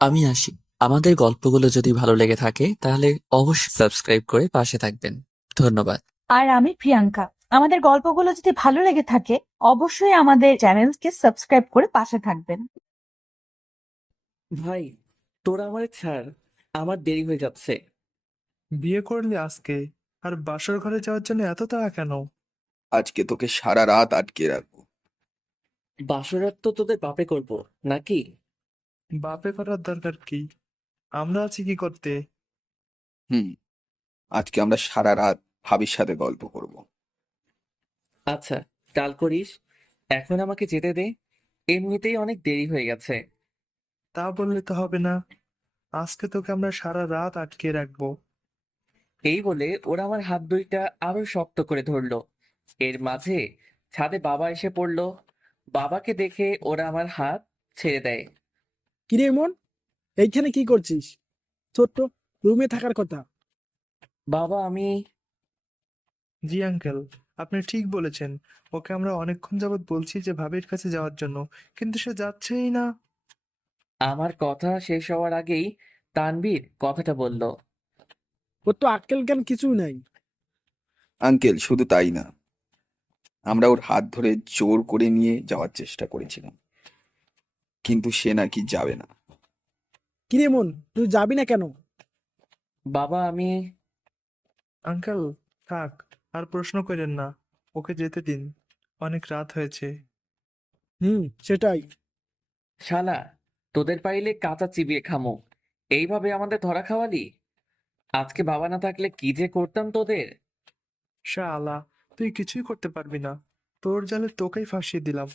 আমি আসি। আমাদের গল্পগুলো যদি ভালো লেগে থাকে তাহলে অবশ্যই সাবস্ক্রাইব করে পাশে থাকবেন। ধন্যবাদ। আর আমি প্রিয়াঙ্কা। আমাদের গল্পগুলো যদি ভালো লেগে থাকে অবশ্যই আমাদের চ্যানেলকে সাবস্ক্রাইব করে পাশে থাকবেন। ভাই, তোরা আমারে ছাড়, আমার দেরি হয়ে যাচ্ছে। বিয়ে করলি আজকে, আর বাসর ঘরে যাওয়ার জন্য এত তাড়া কেন? আজকে তোকে সারা রাত আটকে রাখবো। বাসরাত তো তোদের বাপে করব নাকি? বাপে করার দরকার কি? আমরা আছি কি করতে? হুম, আজকে আমরা সারা রাত ভাবির সাথে গল্প করব। আচ্ছা, কাল করিস। এখন আমাকে যেতে দে, এমনিতেই অনেক দেরি হয়ে গেছে। তা বললে তো হবে না। আজকে তোকে আমরা সারা রাত আটকে রাখবো। এই বলে ওরা আমার হাত দুইটা আরো শক্ত করে ধরলো। এর মাঝে ছাদে বাবা এসে পড়লো। বাবাকে দেখে ওরা আমার হাত ছেড়ে দেয়। কিরে মন, এইখানে কি করছিস? ছোট্ট রুমে থাকার কথা। বাবা, আমি জি আঙ্কেল, আপনি ঠিক বলেছেন। ওকে আমরা অনেকক্ষণ যাবৎ বলছি যে ভাবির কাছে যাওয়ার জন্য, কিন্তু সে যাচ্ছেই না। আমার কথা শেষ হওয়ার আগেই তানভীর কথাটা বলল। ওর তো আক্কেল জ্ঞান কিছুই নাই। আঙ্কেল, শুধু তাই না, আমরা ওর হাত ধরে জোর করে নিয়ে যাওয়ার চেষ্টা করেছিলাম, কিন্তু সে নাকি যাবে না। কিরে মন, তুই যাবি না কেন? বাবা, আমি আঙ্কেল, থাক, আর প্রশ্ন করেন না। ওকে যেতে দিন, অনেক রাত হয়েছে। সেটাই। শালা, তোদের পাইলে কাঁচা চিবিয়ে খামো, এইভাবে আমাদের ধরা খাওয়ালি। আজকে বাবা না থাকলে কি যে করতাম তোদের। শালা, তুই কিছুই করতে পারবি না। তোর জালে তোকেই ফাঁসিয়ে দিলাম।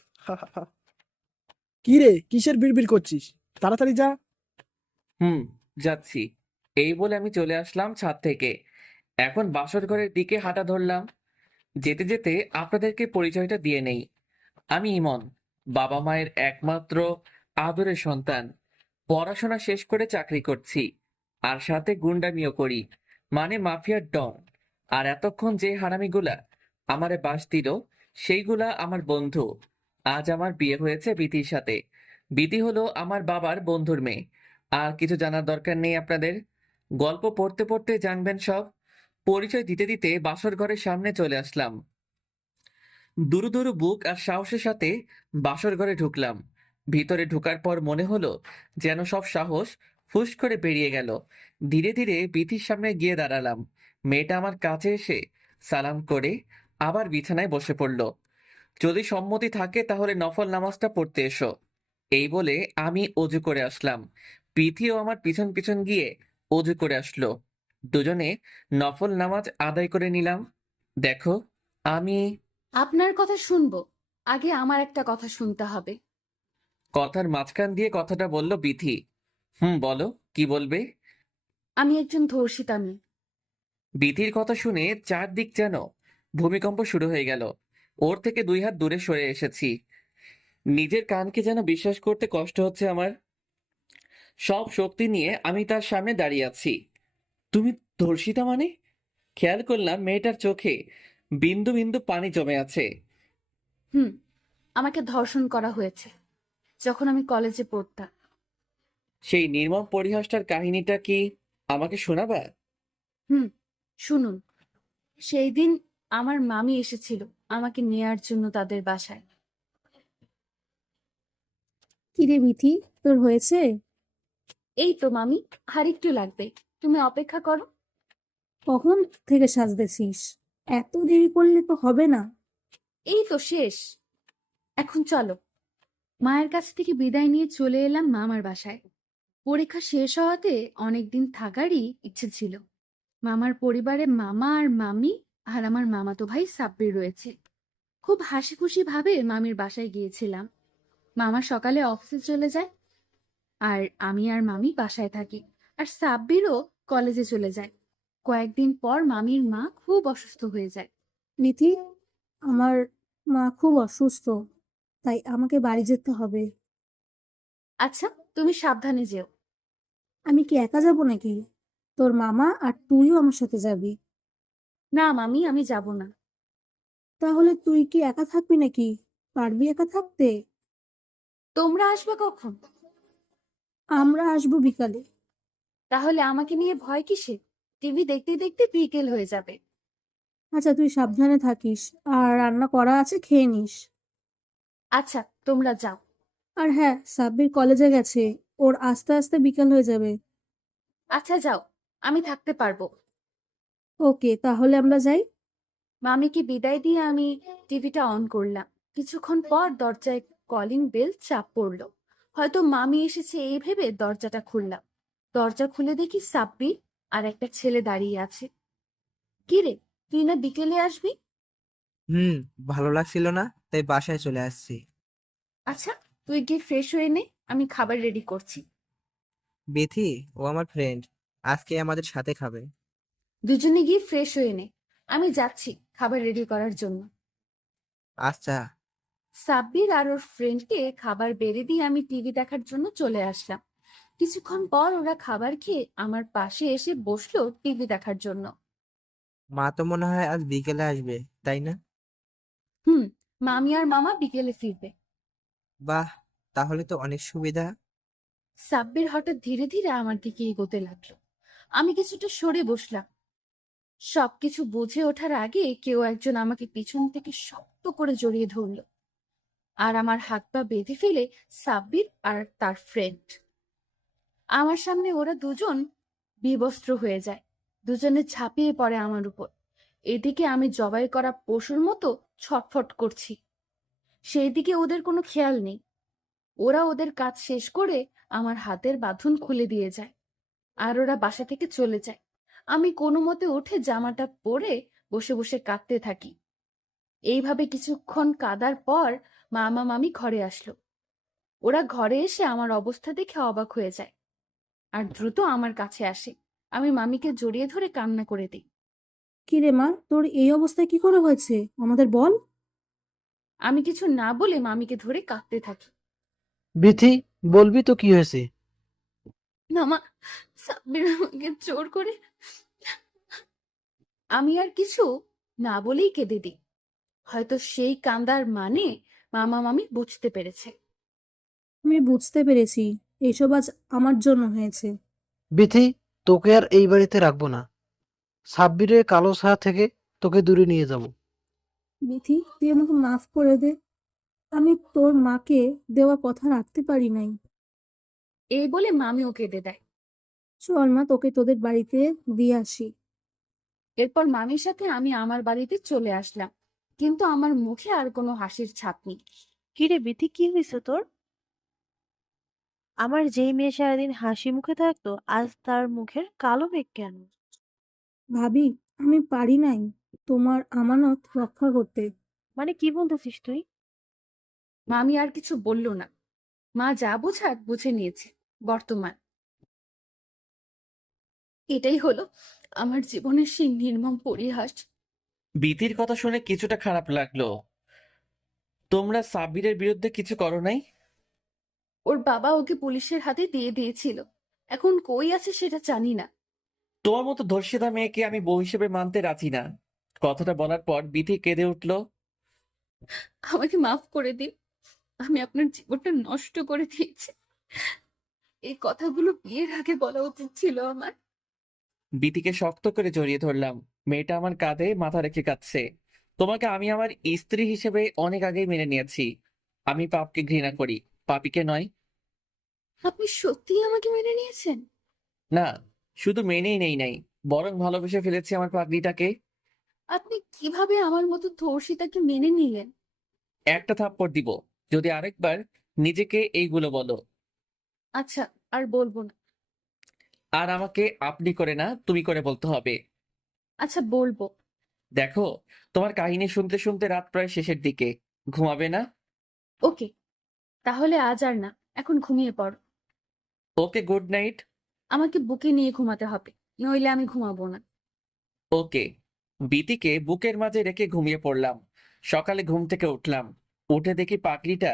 কি রে, কিসের বিড়বিড় করছিস? তাড়াতাড়ি যা। হুম, যাচ্ছি। এই বলে আমি চলে আসলাম ছাদ থেকে। এখন বাসর ঘরের দিকে হাঁটা ধরলাম। যেতে যেতে আপনাদেরকে পরিচয়টা দিয়ে নেই। আমি ইমন, বাবা মায়ের একমাত্র আদরের সন্তান। পড়াশোনা শেষ করে চাকরি করছি, আর সাথে গুন্ডামিও করি, মানে মাফিয়ার ডন। আর এতক্ষণ যে হারামিগুলা আমারে বাস দিল, সেইগুলা আমার বন্ধু। আজ আমার বিয়ে হয়েছে বিধির সাথে। বিধি হলো আমার বাবার বন্ধুর মেয়ে। আর কিছু জানার দরকার নেই আপনাদের, গল্প পড়তে পড়তে জানবেন সব। পরিচয় দিতে দিতে বাসর ঘরের সামনে চলে আসলাম। দুরু দুরু বুক আর সাহসের সাথে বাসর ঘরে ঢুকলাম। ভিতরে ঢোকার পর মনে হলো যেন সব সাহস ফুস করে বেরিয়ে গেল। ধীরে ধীরে বিথির সামনে গিয়ে দাঁড়ালাম। মেয়েটা আমার কাছে এসে সালাম করে আবার বিছানায় বসে পড়ল। যদি সম্মতি থাকে তাহলে নফল নামাজটা পড়তে এসো, এই বলে আমি অজু করে আসলাম। পিথিও আমার পিছন পিছন গিয়ে অজু করে আসলো। দুজনে নফল নামাজ আদায় করে নিলাম। দেখো, আমি আপনার কথা শুনবো, আগে আমার একটা কথা শুনতে হবে। কথার মাঝখান দিয়ে কথাটা বলল বিথি। বলো, কি বলবে? আমি একজন ধর্ষিতা মেয়ে। বিথির কথা শুনে চারদিক যেন ভূমিকম্প শুরু হয়ে গেল। ওর থেকে 2 হাত দূরে সরে এসেছি। নিজের কানকে যেন বিশ্বাস করতে কষ্ট হচ্ছে আমার। সব শক্তি নিয়ে আমি তার সামনে দাঁড়িয়ে আছি। তুমি ধর্ষিতা মানে? খেয়াল করলাম মেয়েটার চোখে বিন্দু বিন্দু পানি জমে আছে। হুম, আমাকে ধর্ষণ করা হয়েছে যখন আমি কলেজে পড়তাম। সেই নির্মম পরিহাসটার কাহিনীটা কি আমাকে শোনাবা? হুম, শুনুন। সেই দিন আমার মামি এসেছিল আমাকে নেয়ার জন্য তাদের বাসায়। কিরে মিথি, তোর হয়েছে? এই তো মামি, আর একটু লাগবে, তুমি অপেক্ষা করো। কখন থেকে সাজতেছিস? এত দেরি করলে তো হবে না। এই তো শেষ, এখন চলো। মায়ের কাছ থেকে বিদায় নিয়ে চলে এলাম মামার বাসায়। পরীক্ষা শেষ হওয়াতে অনেকদিন থাকারই ইচ্ছে ছিল। মামার পরিবারে মামা আর মামি আর আমার মামাতো ভাই সাব্বির রয়েছে। খুব হাসি খুশি ভাবে মামির বাসায় গিয়েছিলাম। মামা সকালে অফিসে চলে যায়, আর আমি আর মামি বাসায় থাকি। আর সাব্বিরও কলেজে চলে যায়। কয়েকদিন পর মামির মা খুব অসুস্থ হয়ে যায়। মিথি, আমার মা খুব অসুস্থ, তাই আমাকে বাড়ি যেতে হবে। আচ্ছা, তুমি সাবধানে যেও। আমি কি একা যাব নাকি? তোর মামা আর তুইও আমার সাথে যাবি? না মামি, আমি যাব না। তাহলে তুই কি একা থাকবি নাকি? পারবি একা থাকতে? তোমরা আসবে কখন? আমরা আসবো বিকালে। তাহলে আমাকে নিয়ে ভয় কিসের? টিভি দেখতে দেখতে বিকেল হয়ে যাবে। আচ্ছা, তুই সাবধানে থাকিস, আর রান্না করা আছে, খেয়ে নিস। আচ্ছা, তোমরা যাও। আর হ্যাঁ, সাব্বির কলেজে গেছে, ওর আস্তে আস্তে বিকাল হয়ে যাবে। আচ্ছা যাও, আমি থাকতে পারবো। ওকে, তাহলে আমরা যাই। মামিকে বিদায় দিয়ে আমি টিভিটা অন করলাম। কিছুক্ষণ পর দরজায় কলিং বেল চাপ পড়লো। হয়তো মামি এসেছে এই ভেবে দরজাটা খুললাম। দরজা খুলে দেখি সাব্বির আর একটা ছেলে দাঁড়িয়ে আছে। কি রে, তুই না বিকেলে আসবি? হুম, ভালো লাগছিল না, তাই বাসায় চলে আসছি। আচ্ছা, তুই গিয়ে ফ্রেশ হয়ে নে, আমি খাবার রেডি করছি। বেথি, ও আমার ফ্রেন্ড, আজকে আমাদের সাথে খাবে। দুজনে গিয়ে ফ্রেশ হয়ে নে, আমি যাচ্ছি খাবার রেডি করার জন্য। আচ্ছা। সাব্বির আর ওর ফ্রেন্ডকে খাবার বেড়ে দিয়ে আমি টিভি দেখার জন্য চলে আসলাম। কিছুক্ষণ পর ওরা খাবার খেয়ে আমার পাশে এসে বসলো টিভি দেখার জন্য। মা তো মনে হয় আজ বিকেলে আসবে, তাই না? হুম, মামি আর মামা বিকেলে ফিরবে। বাহ, তাহলে তো অনেক সুবিধা। সাব্বির হঠাৎ ধীরে ধীরে আমার দিকে এগোতে লাগলো। আমি কিছুটা সরে বসলাম। সবকিছু বুঝে ওঠার আগে কেউ একজন আমাকে পিছন থেকে শক্ত করে জড়িয়ে ধরলো, আর আমার হাত পা বেঁধে ফেলে সাব্বির আর তার ফ্রেন্ড। আমার সামনে ওরা দুজন বিবস্ত্র হয়ে যায়। দুজনে ঝাঁপিয়ে পড়ে আমার উপর। এদিকে আমি জবাই করা পশুর মতো ছটফট করছি, সেই দিকে ওদের কোনো খেয়াল নেই। ওরা ওদের কাজ শেষ করে আমার হাতের বাঁধন খুলে দিয়ে যায়, আর ওরা বাসা থেকে চলে যায়। আমি কোনো মতে উঠে জামাটা পরে বসে বসে কাঁদতে থাকি। এইভাবে কিছুক্ষণ কাঁদার পর মামা মামি ঘরে আসলো। ওরা ঘরে এসে আমার অবস্থা দেখে অবাক হয়ে যায় আর দ্রুত আমার কাছে আসে। আমি মামিকে জড়িয়ে ধরে কান্না করে দিই। কি রে মা, তোর এই অবস্থায় কি করে হয়েছে, আমাদের বল। আমি কিছু না বলে মামিকে ধরে কাঁদতে থাকি। বিথি, বলবি তো কি হয়েছে? মামা, সাব্বির আমাকে জোর করে। আমি আর কিছু না বলেই কেঁদে দিই। হয়তো সেই কান্দার মানে মামা মামি বুঝতে পেরেছে। আমি বুঝতে পেরেছি, এসব আজ আমার জন্য হয়েছে। বিথি, তোকে আর এই বাড়িতে রাখবো না। সাব্বিরের কালো ছায়া থেকে তোকে দূরে নিয়ে যাব। বিথি, তুই আমাকে মাফ করে দে। আমি তোর মাকে দেওয়া কথা রাখতে পারি নাই। এই বলে মামিও কেঁদে দেয়। চল মা, তোকে তোদের বাড়িতে দিয়ে আসি। এরপর মামির সাথে আমি আমার বাড়িতে চলে আসলাম, কিন্তু আমার মুখে আর কোনো হাসির ছাপ নেই। কিরে বিথি, কি হয়েছে তোর? আমার যেই মেয়ে সারাদিন হাসি মুখে থাকতো, আজ তার মুখের কালো মেঘ কেন? ভাবি, আমি পারি নাই তোমার আমানত রক্ষা করতে। মানে কি বলতেছিস তুই? মামি আর কিছু বলল না। মা যা বোঝার বুঝে নিয়েছে। বর্তমান এটাই হলো আমার জীবনের সেই নির্মম পরিহাস। বিতির কথা শুনে কিছুটা খারাপ লাগলো। তোমরা সাব্বিরের বিরুদ্ধে কিছু করো নাই? ওর বাবা ওকে পুলিশের হাতে দিয়ে দিয়েছিল, এখন কই আছে সেটা জানি না। তোমার মতো ধর্ষিতা মেয়েকে আমি বউ হিসেবে মানতে রাজি না। কথাটা বলার পর বিথি কেঁদে উঠলো। আমাকে মাফ করে দিন, আমি আপনার জীবনটা নষ্ট করে দিয়েছি। এই কথাগুলো বিয়ের আগে বলা উচিত ছিল আমার। বিতিকে শক্ত করে জড়িয়ে ধরলাম। মেয়েটা আমার কাঁধে মাথা রেখে কাঁদছে। তোমাকে আমি আমার স্ত্রী হিসেবে অনেক আগেই মেনে নিয়েছি। আমি পাপকে ঘৃণা করি, পাপীকে নয়। আপনি সত্যিই আমাকে মেনে নিয়েছেন? না, শুধু মেনেই নেই নাই, বরং ভালোবেসে ফেলেছি আমার পাগলিটাকে। আপনি কিভাবে আমার মতো ধর্ষিতাকে মেনে নিলেন? একটা থাপ্পড় দিব যদি আরেকবার নিজেকে এইগুলো বলো। আচ্ছা, আর বলবো না। আর আমাকে আপনি করে না, তুমি করে বলতে হবে। আচ্ছা, বলবো। দেখো, তোমার কাহিনী শুনতে শুনতে রাত প্রায় শেষের দিকে। ঘুমাবে না? ওকে, তাহলে আজ আর না, এখন ঘুমিয়ে পড়ো। ওকে, গুড নাইট। আমাকে বুকে নিয়ে ঘুমাতে হবে, নইলে আমি ঘুমাবো না। ওকে। বিতিকে বুকের মাঝে রেখে ঘুমিয়ে পড়লাম। সকালে ঘুম থেকে উঠলাম, উঠে দেখি পাগলিটা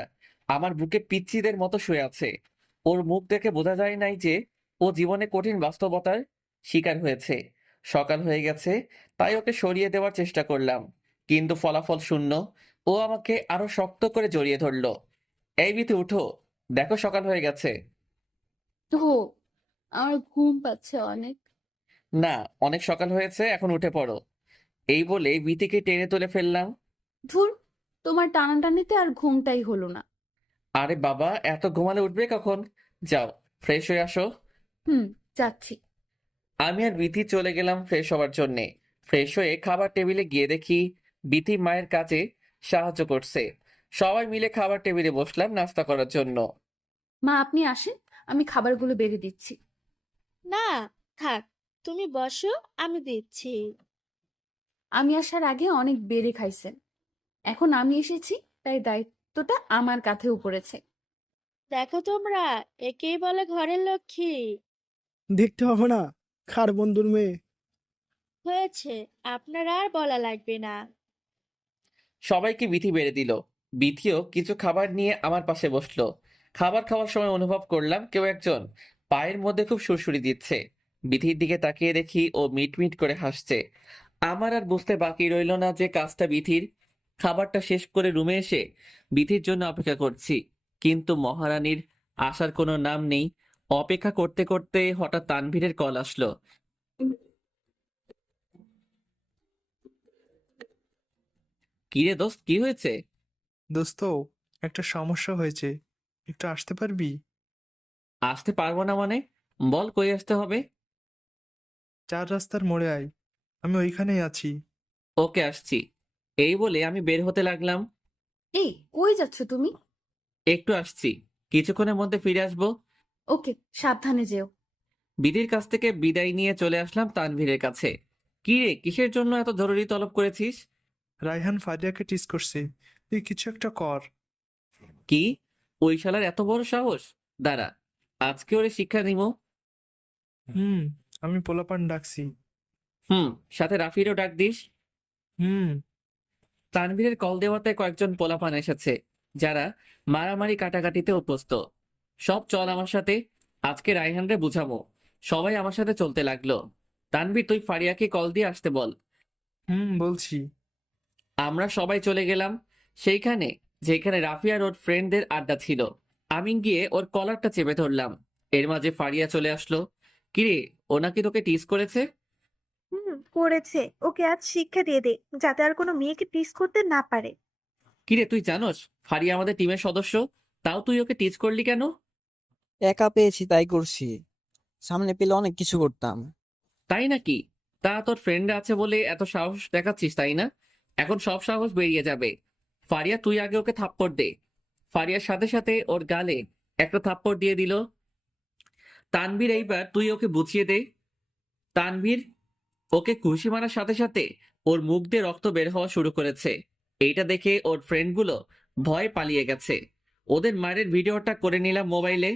আমার বুকে পিচ্চিদের মতো শুয়ে আছে। ওর মুখ দেখে বোঝা যায় নাই যে ও জীবনে কঠিন বাস্তবতার শিকার হয়েছে। সকাল হয়ে গেছে, তাই ওকে সরিয়ে দেওয়ার চেষ্টা করলাম, কিন্তু ফলাফল শূন্য। ও আমাকে আরো শক্ত করে জড়িয়ে ধরলো। এই বিতি, উঠো, দেখো সকাল হয়ে গেছে। ও, আমার ঘুম পাচ্ছে অনেক। না, অনেক সকাল হয়েছে, এখন উঠে পড়ো। এই বলে বিথিকে টেনে তুলে ফেললাম। ধুর, তোমার টানাটানিতে আর ঘুমটাই হলো না। আরে বাবা, এত ঘুমালে উঠবে কখন? যাও, ফ্রেশ হয়ে আসো। হুম, যাচ্ছি। আমি আর বিথি চলে গেলাম ফ্রেশ হওয়ার জন্যে। ফ্রেশ হয়ে খাবার টেবিলে গিয়ে দেখি বিথি মায়ের কাজে সাহায্য করছে। সবাই মিলে খাবার টেবিলে বসলাম নাস্তা করার জন্য। মা, আপনি আসেন, আমি খাবারগুলো বেড়ে দিচ্ছি। না, থাক, তুমি বসো, আমি দিচ্ছি। আমি আসার আগে অনেক বেড়ে খাইছেন, এখন আমি এসেছি, তাই দায়িত্বটা আমার কাঁধেও পড়েছে। দেখো তোমরা, একেই বলে ঘরের লক্ষ্মী। দেখতে হবে না, খার বন্ধুর মেয়ে। হয়েছে, আপনার আর বলা লাগবে না। সবাইকে বিথি বেড়ে দিল। বিথিও কিছু খাবার নিয়ে আমার পাশে বসলো। খাবার খাওয়ার সময় অনুভব করলাম কেউ একজন পায়ের মধ্যে খুব সুড়সুড়ি দিচ্ছে। বিথির দিকে তাকিয়ে দেখি ও মিট মিট করে হাসছে। আমার আর বুঝতে বাকি রইল না যে কাজটা বিথির। খাবারটা শেষ করে রুমে এসে বিথির জন্য অপেক্ষা করছি, কিন্তু মহারানীর আসার কোনো নাম নেই। অপেক্ষা করতে করতে হঠাৎ তানভীরের কল আসলো। কিরে দোস্ত, কি হয়েছে? দোস্ত, একটা সমস্যা হয়েছে, একটু আসতে পারবি? আসতে পারবো না মানে? বল, কই আসতে হবে? 4 রাস্তার মোড়ে আয়, আমি ওইখানেই আছি। ওকে, আসছি। এই বলে আমি বের হতে লাগলাম। এই, কই যাচ্ছ তুমি? একটু আসছি, কিছুক্ষণের মধ্যে ফিরে আসবো। ওকে, সাবধানে যেও। বিধির কাছ থেকে বিদায় নিয়ে চলে আসলাম তানভীরের কাছে। কি রে, কিসের জন্য এত জরুরি তলব করেছিস? রায়হান ফারিয়াকে টিস করছে, তুই কিছু একটা কর। কি? ওই শালার এত বড় সাহস! দাঁড়া, আজকে ওরে শিক্ষা দিব। হুম, আমি পোলাপান ডাকছি। সাথে রাফিরও ডাক দিস। হুম। তানভীরের কল দেওয়াতে কয়েকজন পোলাপান এসেছে, যারা মারামারি কাটাকাটিতে অভ্যস্ত। সব চল আমার সাথে, আজকে রায়হানরে বুঝাবো। সবাই আমার সাথে চলতে লাগলো। তানভীর, তুই ফারিয়াকে কল দিয়ে আসতে বল। হুম, বলছি। আমরা সবাই চলে গেলাম সেইখানে যেখানে রাফিয়ার ওর ফ্রেন্ডদের আড্ডা ছিল। আমি গিয়ে ওর কলারটা চেপে ধরলাম। এর মাঝে ফারিয়া চলে আসলো। কিরে, ও নাকি তোকে টিজ করেছে? করেছে। ওকে আজ শিক্ষা দিয়ে দে, যাতে আর কোনো মেয়েকে টিজ করতে না পারে। কিরে, তুই জানোস ফারিয়া আমাদের টিমের সদস্য, তাও তুই ওকে টিজ করলি কেন? একা পেয়েছি তাই করছি, সামনে পেলে অনেক কিছু করতাম। তাই নাকি? তা তোর ফ্রেন্ড আছে বলে এত সাহস দেখাচ্ছিস, তাই না? এখন সব সাহস বেরিয়ে যাবে। ফারিয়া, তুই আগে ওকে থাপ্পড় দে। ফারিয়ার সাথে সাথে ওর গালে একটা থাপ্পড় দিয়ে দিল। তানভীর, এইবার তুই ওকে বুঝিয়ে দে। তানভীর ওকে ঘুষি মারার সাথে সাথে ওর মুখ দিয়ে রক্ত বের হওয়া শুরু করেছে। এইটা দেখে ওর ফ্রেন্ডগুলো ভয় পালিয়ে গেছে। ওদের মারের ভিডিওটা করে নিলাম মোবাইলে।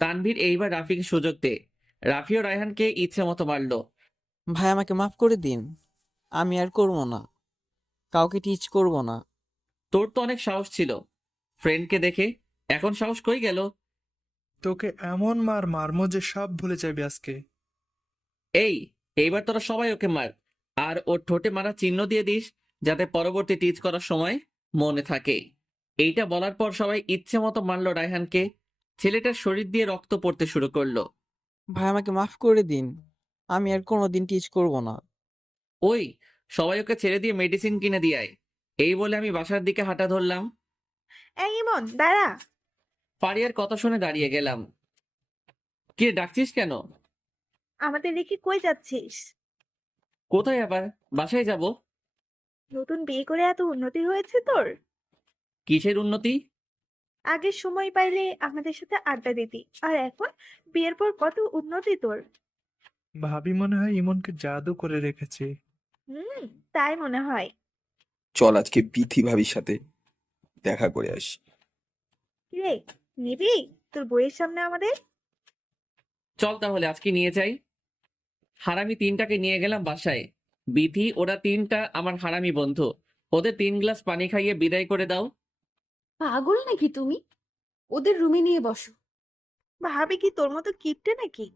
তানভীর, এইবার রাফিকে সুযোগ দে। রাফি ও রায়হানকে ইচ্ছে মতো মারলো। ভাই, আমাকে মাফ করে দিন, আমি আর করবো না, কাউকে টিচ করব না। তোর তো অনেক সাহস ছিল ফ্রেন্ডকে দেখে, এখন সাহস কই গেল? তোকে এমন মারমো যে সব ভুলে যাবি আজকে। এই, এইবার তোরা সবাই ওকে মার, আর ওর ঠোঁটে মারা চিহ্ন দিয়ে দিস, যাতে পরবর্তী টিচ করার সময় মনে থাকে। এইটা বলার পর সবাই ইচ্ছে মতো মারলো রায়হানকে। ছেলেটার শরীর দিয়ে রক্ত পড়তে শুরু করলো। ভাই, আমাকে মাফ করে দিন, আমি আর কোনোদিন টিচ করব না। ওই, সবাই ওকে ছেড়ে দিয়ে মেডিসিন কিনে দিয়ে আয়। এই বলে আমি বাসার দিকে হাঁটা ধরলাম। এই ইমন, দাঁড়া। ফারিয়ার কথা শুনে দাঁড়িয়ে গেলাম। কি রে, ডাকছিস কেন? আমাদের রেখে কই যাচ্ছিস? কোথায় আবার? বাসায় যাব। নতুন বিয়ে করে এত উন্নতি হয়েছে তোর। কিসের উন্নতি? আগে সময় পাইলে আমাদের সাথে আড্ডা দিতি, আর এখন বিয়ের পর কত উন্নতি তোর। ভাবি মনে হয় ইমনকে জাদু করে রেখেছে। হুম, তাই মনে হয়। চল আজকে বিথি ভাবির সাথে দেখা করে আসি। রে, নিবি তোর বইয়ের সামনে আমাদের? চল তাহলে আজকে নিয়ে যাই। হারামি তিনটাকে নিয়ে গেলাম বাসায়। বিধি, ওরা তিনটা আমার হারামি বন্ধু। ওদের 3 গ্লাস পানি খাইয়ে বিদায় করে দাও। পাগল নাকি তুমি? ওদের রুমে নিয়ে বসো। ভাবি কি তোর মতো কিপটে নাকি?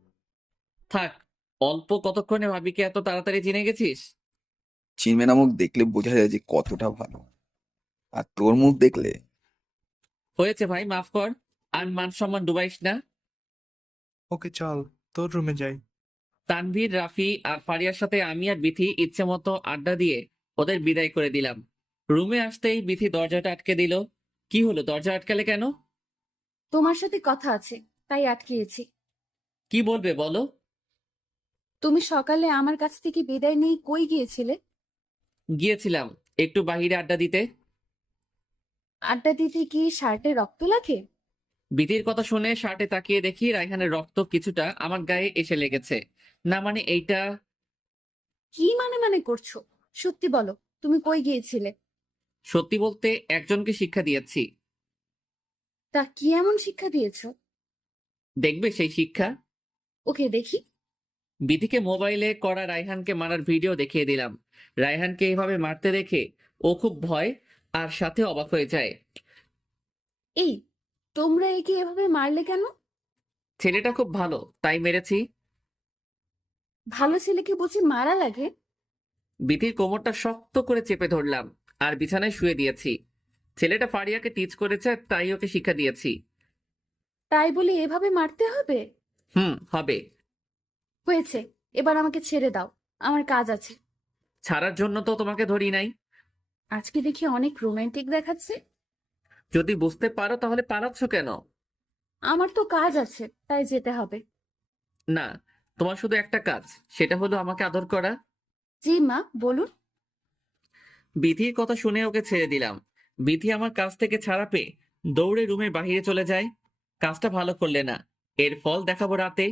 থাক, অল্প কতক্ষণে ভাবিকে এত তাড়াতাড়ি চিনে গেছিস? চিনবে না, মুখ দেখলে বোঝা যায় যে কতটা ভালো, আর তোর মুখ দেখলে। হয়েছে ভাই, মাফ কর। আর মান সম্মান ডুবাইস না। ওকে চল, তোর রুমে যাই। তানভীর, রাফি আর ফারিয়ার সাথে আমি আর বিথি ইচ্ছে মতো আড্ডা দিয়ে ওদের বিদায় করে দিলাম। রুমে আসতেই বিথি দরজাটা আটকে দিল। কি হলো, দরজা আটকালে কেন? তোমার সাথে কথা আছে, তাই আটকিয়েছি। কি বলবে বলো? তুমি সকালে আমার কাছ থেকে বিদায় নিয়ে কই গিয়েছিলে? গিয়েছিলাম একটু বাইরে আড্ডা দিতে। আড্ডা দিতে কি শার্টে রক্ত লাগে? বিধির কথা শুনে শার্টে তাকিয়ে দেখি রায়হানের রক্ত কিছুটা আমার গায়ে এসে লেগেছে। না মানে এইটা। কি মানে করছো? সত্যি বলো, তুমি কই গিয়েছিলে? সত্যি বলতে একজনকে শিক্ষা দিয়েছি। তা কি এমন শিক্ষা দিয়েছো? দেখবে সেই শিক্ষা? ওকে, দেখি। বিধিকে মোবাইলে করা রায়হানকে মারার ভিডিও দেখিয়ে দিলাম। রায়হানকে এইভাবে মারতে দেখে ও খুব ভয় আর সাথে অবাক হয়ে যায়। এই, তোমরা একে এভাবে মারলে কেন? ছেলেটা খুব ভালো তাই মেরেছি। ভালো ছেলেকে বুঝি মারা লাগে? বিধির কোমরটা শক্ত করে চেপে ধরলাম আর বিছানায় শুয়ে দিয়েছি। ছেলেটা ফারিয়াকে টিচ করেছে তাই ওকে শিক্ষা দিয়েছি। তাই বলে এভাবে মারতে হবে? হবে। হয়েছে, এবার আমাকে ছেড়ে দাও, আমার কাজ আছে। ছাড়ার জন্য তো তোমাকে ধরি নাই। আজকে দেখি অনেক রোমান্টিক দেখাচ্ছে। যদি বুঝতে পারো তাহলে পালাচ্ছ কেন? আমার তো কাজ আছে, তাই যেতে হবে। না, তোমার শুধু একটা কাজ, সেটা হলো আমাকে আদর করা। জি মা, বলুন। বিধির কথা শুনে ওকে ছেড়ে দিলাম। বিধি আমার কাছ থেকে ছাড়া পেয়ে দৌড়ে রুমের বাইরে চলে যায়। কাজটা ভালো করলে না, এর ফল দেখাবো রাতে।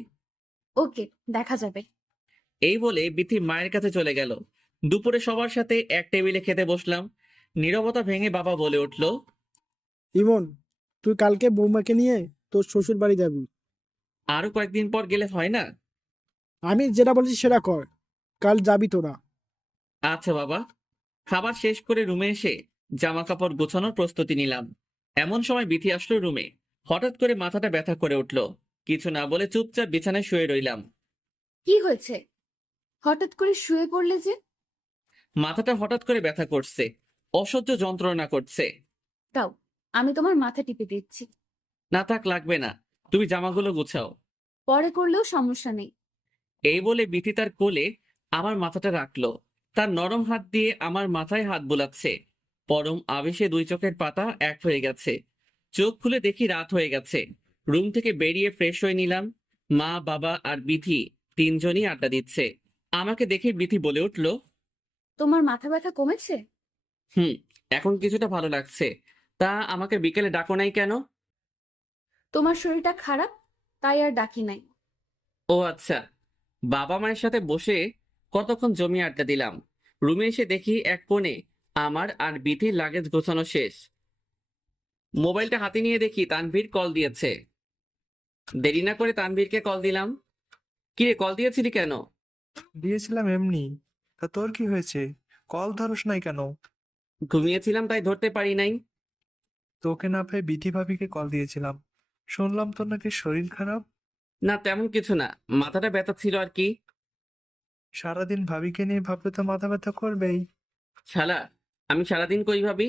ওকে, দেখা যাবে। এই বলে বিথি মায়ের কাছে চলে গেল। দুপুরে সবার সাথে এক টেবিলে খেতে বসলাম। নীরবতা ভেঙে বাবা বলে উঠল, ইমন, তুই কালকে বৌমাকে নিয়ে তোর শ্বশুর বাড়ি যাবি। আরো কয়েকদিন পর গেলে হয় না? আমি যেটা বলছি সেটা কর, কাল যাবি তোরা। আচ্ছা বাবা। খাবার শেষ করে রুমে এসে জামা কাপড় গোছানোর প্রস্তুতি নিলাম। এমন সময় বিথি আসলো রুমে। হঠাৎ করে মাথাটা ব্যথা করে উঠল। কিছু না বলে চুপচাপ বিছানায় শুয়ে রইলাম। কি হয়েছে? হঠাৎ করে শুয়ে পড়লে যে? মাথাটা হঠাৎ করে ব্যথা করছে, অসহ্য যন্ত্রণা করছে। দাও, আমি তোমার মাথা টিপে দিচ্ছি। না থাক, লাগবে না, তুমি জামাগুলো গুছাও। পরে করলেও সমস্যা নেই। এই বলে বিথি তার কোলে আমার মাথাটা রাখলো। তার নরম হাত দিয়ে আমার মাথায় হাত বোলাচ্ছে। পরম আবেশে দুই চোখের পাতা এক হয়ে গেছে। চোখ খুলে দেখি রাত হয়ে গেছে। রুম থেকে বেরিয়ে ফ্রেশ হয়ে নিলাম। মা, বাবা আর বিথি তিনজনই আড্ডা দিচ্ছে। আমাকে দেখে বিথি বলে উঠল, তোমার মাথা ব্যথা কমেছে? হুম, এখন কিছুটা ভালো লাগছে। তা আমাকে বিকেলে ডাকো নাই কেন? তোমার শরীরটা খারাপ, তাই আর ডাকি নাই। ও আচ্ছা। বাবা মায়ের সাথে বসে কতক্ষণ জমিয়ে আড্ডা দিলাম। রুমে এসে দেখি এক কোণে আমার আর বিথির লাগেজ গোছানো শেষ। মোবাইলটা হাতে নিয়ে দেখি তানভীর কল দিয়েছে। দেরি না করে তানভীরকে কল দিলাম। কিরে, কল দিয়েছিলি কেন? দিয়েছিলাম এমনি। তা তোর কি হয়েছে? কল ধরস নাই কেন? ঘুমিয়েছিলাম তাই ধরতে পারি নাই। তোকে না পেয়ে বিধি ভাবিকে কল দিয়েছিলাম। শুনলাম তোর নাকি শরীর খারাপ। না তেমন কিছু না, মাথাটা ব্যথা ছিল আর কি। সারাদিন ভাবিকে নিয়ে ভাবলে তো মাথা ব্যথা করবেই। শালা, আমি সারাদিন কই ভাবি?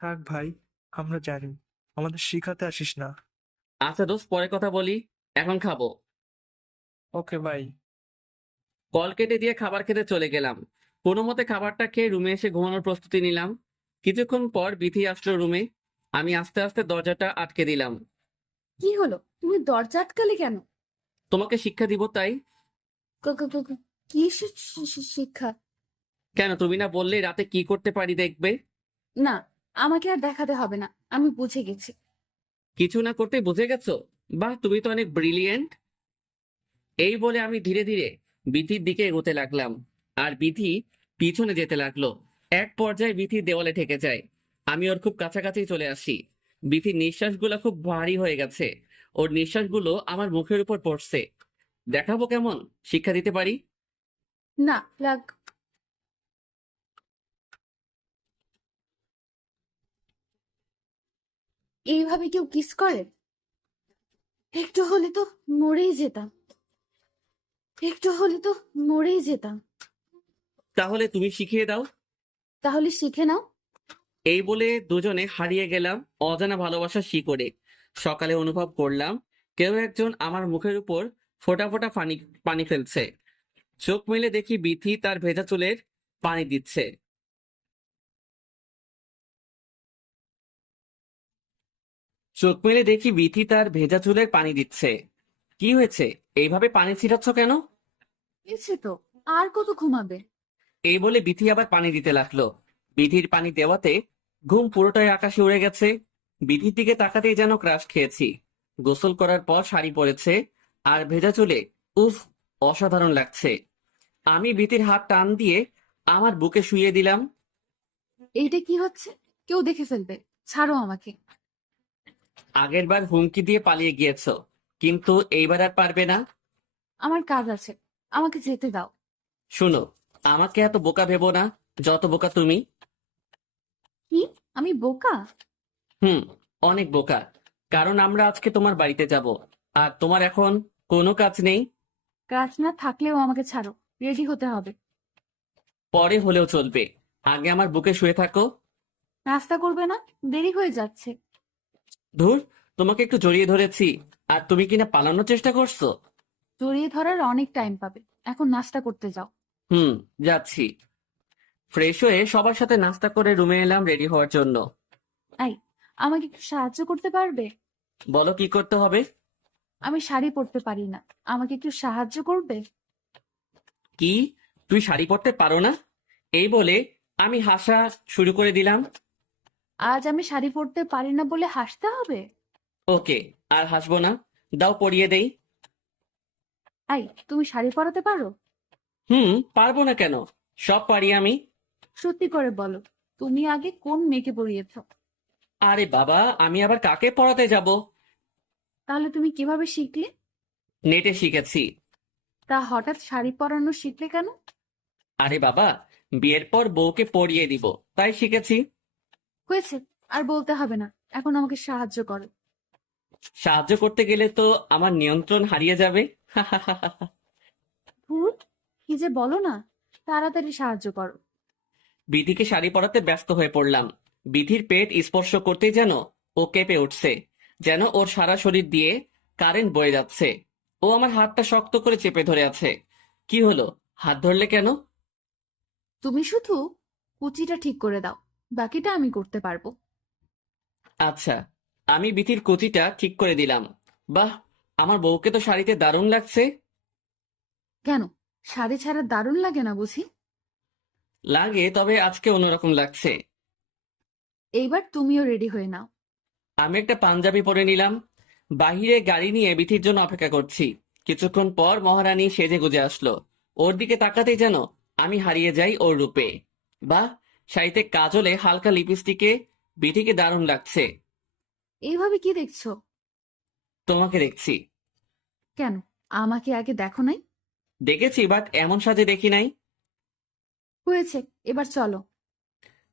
থাক ভাই, আমরা জানি, আমাদের শিখাতে আসিস না। আচ্ছা দোস্ত, পরে কথা বলি, এখন খাবো। ওকে ভাই। কল কেটে দিয়ে খাবার খেতে চলে গেলাম। কোনো মতে খাবারটা খেয়ে রুমে এসে ঘুমানোর প্রস্তুতি নিলাম। কিছুক্ষণ পর বিথি আসলো রুমে। আমি আস্তে আস্তে দরজাটা আটকে দিলাম। কি হলো, তুমি দরজা আটকালে কেন? তোমাকে শিক্ষা দিব তাই। কি শিক্ষা? কেন, তুমি না বললে রাতে কি করতে পারি দেখবে? না, আমাকে আর দেখাতে হবে না, আমি বুঝে গেছি। কিছু না করতে বুঝে গেছো? বাহ, তুমি তো অনেক ব্রিলিয়েন্ট। এই বলে আমি ধীরে ধীরে বিথির দিকে এগোতে লাগলাম আর বিথি পিছনে যেতে লাগলো। এক পর্যায়ে বিথি দেওয়ালে ঠেকে যায়। আমি ওর খুব কাছাকাছি চলে আসি। বিথির নিঃশ্বাসগুলো খুব ভারী হয়ে গেছে। ওর নিঃশ্বাসগুলো আমার মুখের উপর পড়ছে। দেখাবো কেমন শিক্ষা দিতে পারি। না লাগ। এইভাবে কেউ কিস করে? একটু হলে তো মরেই যেতাম, একটু হলে তো মরেই যেতাম। তাহলে তুমি শিখিয়ে দাও। তাহলে শিখে নাও। এই বলে দুজনে হারিয়ে গেলাম অজানা ভালোবাসার শিকড়ে। সকালে অনুভব করলাম কেউ একজন আমার মুখের উপর ফোঁটা ফোঁটা পানি পানি ফেলছে। চোখ মেলে দেখি বিথি তার ভেজা চুলের পানি দিচ্ছে। চোখ মেলে দেখি বিথি তার ভেজা চুলের পানি দিচ্ছে। কি হয়েছে? এইভাবে পানি ছিটাচ্ছ কেন? এসে তো, আর কত ঘুমাবে? এই বলে বিথি আবার পানি দিতে লাগলো। বিথির পানি দেওয়াতে ঘুম পুরোটাই আকাশে উড়ে গেছে। বিথির দিকে তাকাতেই যেন ক্রাশ খেয়েছি। গোসল করার পর শাড়ি পরেছে আর ভেজা চুলে, উফ, অসাধারণ লাগছে। আমি বিথির হাত টান দিয়ে আমার বুকে শুইয়ে দিলাম। এইটা কি হচ্ছে? কেউ দেখে ফেলবে, ছাড়ো আমাকে। আগেরবার হুমকি দিয়ে পালিয়ে গিয়েছো, কিন্তু এইবার আর পারবে না। আমার কাজ আছে, আমাকে যেতে দাও। শুনো, আমাকে এত বোকা ভেবো না, যত বোকা তুমি। কি? আমি বোকা? হুম, অনেক বোকা। কারণ আমরা আজকে তোমার বাড়িতে যাব, আর তোমার এখন কোনো কাজ নেই। কাজ না থাকলেও আমাকে ছাড়ো, রেডি হতে হবে। পরে হলেও চলবে, আগে আমার বুকে শুয়ে থাকো। নাস্তা করবে না? দেরি হয়ে যাচ্ছে। ধুর, তোমাকে একটু জড়িয়ে ধরেছি আর তুমি কিনা পালানোর চেষ্টা করছো। জড়িয়ে ধরার অনেক টাইম পাবে, এখন নাস্তা করতে যাও। হুম, যাচ্ছি। ফ্রেশ হয়ে সবার সাথে নাস্তা করে রুমে এলাম রেডি হওয়ার জন্য। এই, আমাকে একটু সাহায্য করতে পারবে? বলো কি করতে হবে? আমি শাড়ি পরতে পারি না, আমাকে একটু সাহায্য করবে? কি, তুই শাড়ি পরতে পারো না? এই বলে আমি হাসা শুরু করে দিলাম। আজ আমি শাড়ি পরতে পারি না বলে হাসতে হবে? ওকে, আর হাসবো না, দাও পরিয়ে দেই। এই, তুমি শাড়ি পরাতে পারো? হুম, পারবো না কেন, সব পারি আমি। সত্যি করে বলো, তুমি আগে কোন মেয়েকে পরিয়েছো? আরে বাবা, আমি আবার কাকে পড়াতে যাব? তাহলে তুমি কিভাবে শিখলে? নেটে শিখেছি। তা হঠাৎ শাড়ি পরানো শিখলে কেন? আরে বাবা, বিয়ের পর বউকে পরিয়ে দিব, তাই শিখেছি। হয়েছে, আর বলতে হবে না, এখন আমাকে সাহায্য করো। সাহায্য করতে গেলে তো আমার নিয়ন্ত্রণ হারিয়ে যাবে। ভূত, কি যে বলো না, তাড়াতাড়ি সাহায্য করো। বিধিকে শাড়ি পরাতে ব্যস্ত হয়ে পড়লাম। বিধির পেট স্পর্শ করতেই যেন ও কেঁপে উঠছে, যেন ওর সারা শরীর দিয়ে কারেন্ট বয়ে যাচ্ছে। ও আমার হাতটা শক্ত করে চেপে ধরে আছে। কি হলো, হাত ধরলে কেন? তুমি শুধু কুচিটা ঠিক করে দাও, বাকিটা আমি করতে পারবো। আচ্ছা, আমি বিধির কুচিটা ঠিক করে দিলাম। বাহ, আমার বউকে তো শাড়িতে দারুণ লাগছে। কেন, শাড়ি ছাড়া দারুণ লাগে না বুঝি? লাগে, তবে আজকে অন্যরকম লাগছে। এইবার তুমিও রেডি হয়ে নাও। আমি একটা পাঞ্জাবি পরে নিলাম। বাহিরে গাড়ি নিয়ে বিথির জন্য অপেক্ষা করছি। কিছুক্ষণ পর মহারানী সেজে গুজে আসলো। ওর দিকে তাকাতেই যেন আমি হারিয়ে যাই ওর রূপে। বাহ, শাড়িতে কাজলে হালকা লিপস্টিকে বিথিকে দারুণ লাগছে। এইভাবে কি দেখছো? তোমাকে দেখছি। কেন, আমাকে আগে দেখো নাই? দেখেছি, বাট এমন সাজে দেখি নাই। হয়েছে, এবার চলো।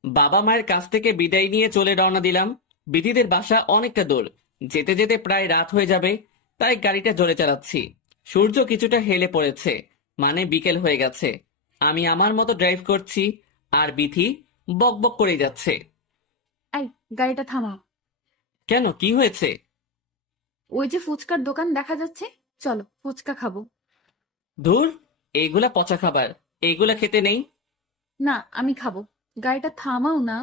বাবা মায়ের কাছ থেকে বিদায় নিয়ে চলে রওনা দিলাম। বিথিদের বাসা অনেকটা দূর, যেতে যেতে প্রায় রাত হয়ে যাবে, তাই গাড়িটা জোরে চালাচ্ছি। সূর্য কিছুটা হেলে পড়েছে, মানে বিকেল হয়ে গেছে। আমি আমার মতো ড্রাইভ করছি, আর বিথি বক বক করে যাচ্ছে। এই, গাড়িটা থামাও। কেন, কি হয়েছে? ওই যে ফুচকার দোকান দেখা যাচ্ছে, চলো ফুচকা খাবো। ধুর, এইগুলা পচা খাবার, এইগুলা খেতে নেই। না, আমি খাবো, গাড়িটা থামাও না।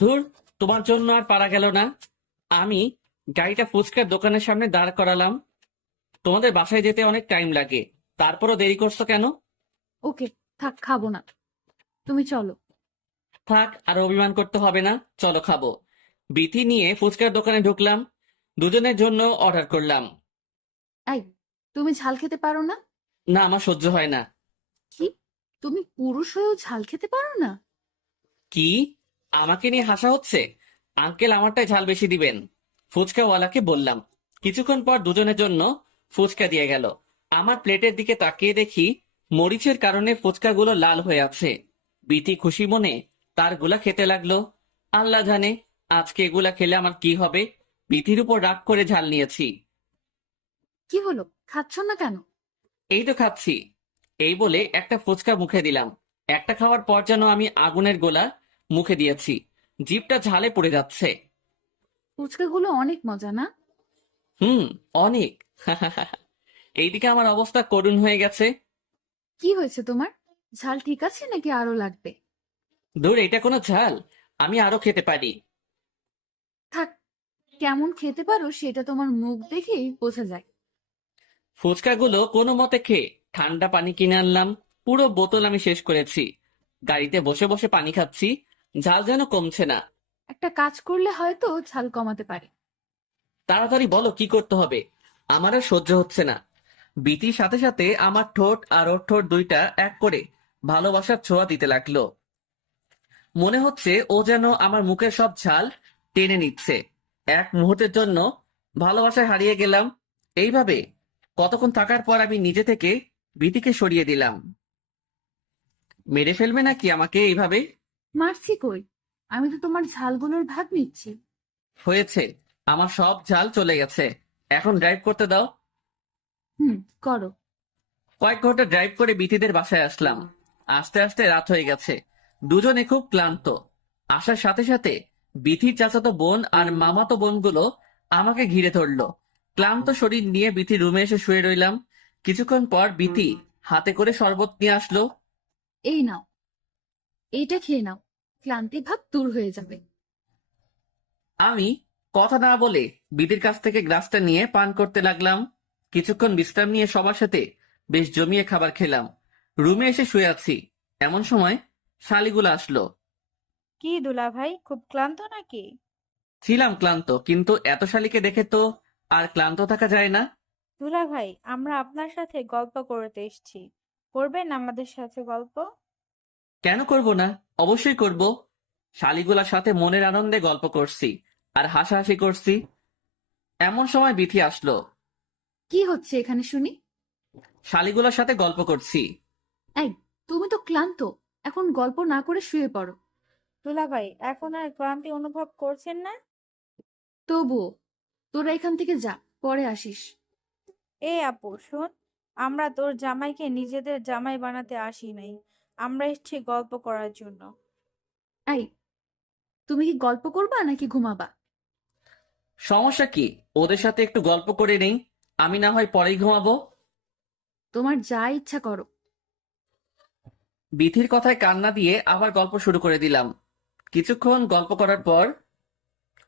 ধুর, তোমার জন্য আর পারা গেল না। আমি গাড়িটা ফুচকার দোকানের সামনে দাঁড় করালাম। তোমাদের বাসায় যেতে অনেক টাইম লাগে, তারপরও দেরি করছো কেন? ওকে, থাক, খাবো না, তুমি চলো। থাক, আর অভিমান করতে হবে না, চলো খাবো। বিথি নিয়ে ফুচকার দোকানে ঢুকলাম। দুজনের জন্য অর্ডার করলাম। এই, তুমি ঝাল খেতে পারো না? না, আমার সহ্য হয় না। কি, তুমি পুরুষ হয়েও ঝাল খেতে পারো না? কি, আমাকে নিয়ে হাসা হচ্ছে? আঙ্কেল আমারটাই ঝাল বেশি দিবেন, ফুচকাওয়ালাকে বললাম। কিছুক্ষণ পর দুজনের জন্য ফুচকা দিয়ে গেল। আমার প্লেটের দিকে তাকিয়ে দেখি মরিচের কারণে ফুচকাগুলো লাল হয়ে আছে। বিথি খুশি মনে তার গুলা খেতে লাগলো। আল্লাহ জানে আজকে এগুলা খেলে আমার কি হবে। বিথির উপর রাগ করে ঝাল নিয়েছি। কি হলো, খাচ্ছ না কেন? এই তো খাচ্ছি। এই বলে একটা ফুচকা মুখে দিলাম। একটা খাওয়ার পর যেন আমি আগুনের গোলা মুখে দিয়েছি, জিভটা ঝালে পড়ে যাচ্ছে। ফুচকাগুলো অনেক মজা না? হুম, অনেক। এইদিকে আমার অবস্থা করুণ হয়ে গেছে। কি হয়েছে তোমার? ঝাল ঠিক আছে নাকি আরো লাগবে? ধুর, এটা কোনো ঝাল? আমি আরো খেতে পারি। থাক, কেমন খেতে পারো সেটা তোমার মুখ দেখেই বোঝা যায়। ফুচকাগুলো কোনো মতে খেয়ে ঠান্ডা পানি কিনে আনলাম। পুরো বোতল আমি শেষ করেছি। গাড়িতে বসে বসে পানি খাচ্ছি, ঝাল যেন কমছে না। একটা কাজ করলে হয়তো ঝাল কমাতে পারে। তাড়াতাড়ি বলো কি করতে হবে, আমার আর সহ্য হচ্ছে না। বিতির সাথে সাথে আমার ঠোঁট আর ওর ঠোঁট দুইটা এক করে ভালোবাসার ছোঁয়া দিতে লাগলো। মনে হচ্ছে ও যেন আমার মুখের সব ঝাল টেনে নিচ্ছে। এক মুহূর্তের জন্য ভালোবাসায় হারিয়ে গেলাম। এইভাবে কতক্ষণ থাকার পর আমি নিজে থেকে ভীতিকে সরিয়ে দিলাম। মেরে ফেলবে নাকি আমাকে এইভাবে? মারছি কই? আমি তো তোমার ঝালগুলোর ভাগ নিচ্ছি। হয়েছে, আমার সব ঝাল চলে গেছে। এখন ড্রাইভ করতে দাও। হুম, করো। কয়েক ঘন্টা ড্রাইভ করে বিথিদের বাসায় আসলাম। আস্তে আস্তে রাত হয়ে গেছে। দুজনে খুব ক্লান্ত। আসার সাথে সাথে বিথির চাচাতো বোন আর মামাতো বোনগুলো আমাকে ঘিরে ধরলো। ক্লান্ত শরীর নিয়ে বিথি রুমে এসে শুয়ে রইলাম। কিছুক্ষণ পর বিথি হাতে করে শরবত নিয়ে আসলো। এই নাও, এইটা খেয়ে নাও, ক্লান্তি ভাব দূর হয়ে যাবে। আমি কথা না বলে বিথির কাছ থেকে গ্লাসটা নিয়ে পান করতে লাগলাম। কিছুক্ষণ বিশ্রাম নিয়ে সবার সাথে বেশ জমিয়ে খাবার খেলাম। রুমে এসে শুয়ে আছি, এমন সময় শালিগুলো আসলো। কি দুলা ভাই, খুব ক্লান্ত নাকি? ছিলাম ক্লান্ত, কিন্তু এত শালিকে দেখে তো আর ক্লান্ত থাকা যায় না। দুলা ভাই, আমরা আপনার সাথে গল্প করতে এসেছি, করবেন আমাদের সাথে গল্প? কেন করব না, অবশ্যই করব। শালিগুলার সাথে মনের আনন্দে গল্প করছি আর হাসাহাসি করছি। এমন সময় বিথি আসলো। কি হচ্ছে এখানে শুনি? শালিগুলার সাথে গল্প করছি। এই, তুমি তো ক্লান্ত, এখন গল্প না করে শুয়ে পড়ো। দুলা ভাই, এখন আর ক্লান্তি অনুভব করছেন না? তবুও তোরা এখান থেকে যা, পরে আসিস। এ আপু শোন, আমরা তোর জামাইকে নিজেদের জামাই বানাতে আসি নাই, আমরা এসেছি গল্প করার জন্য। এই, তুমি কি গল্প করবা নাকি ঘুমাবা? সমস্যা কি, ওদের সাথে একটু গল্প করে নেই, আমি না হয় পরেই ঘুমাবো। তোমার যা ইচ্ছা করো। বিথির কথায় কান্না দিয়ে আবার গল্প শুরু করে দিলাম। কিছুক্ষণ গল্প করার পর,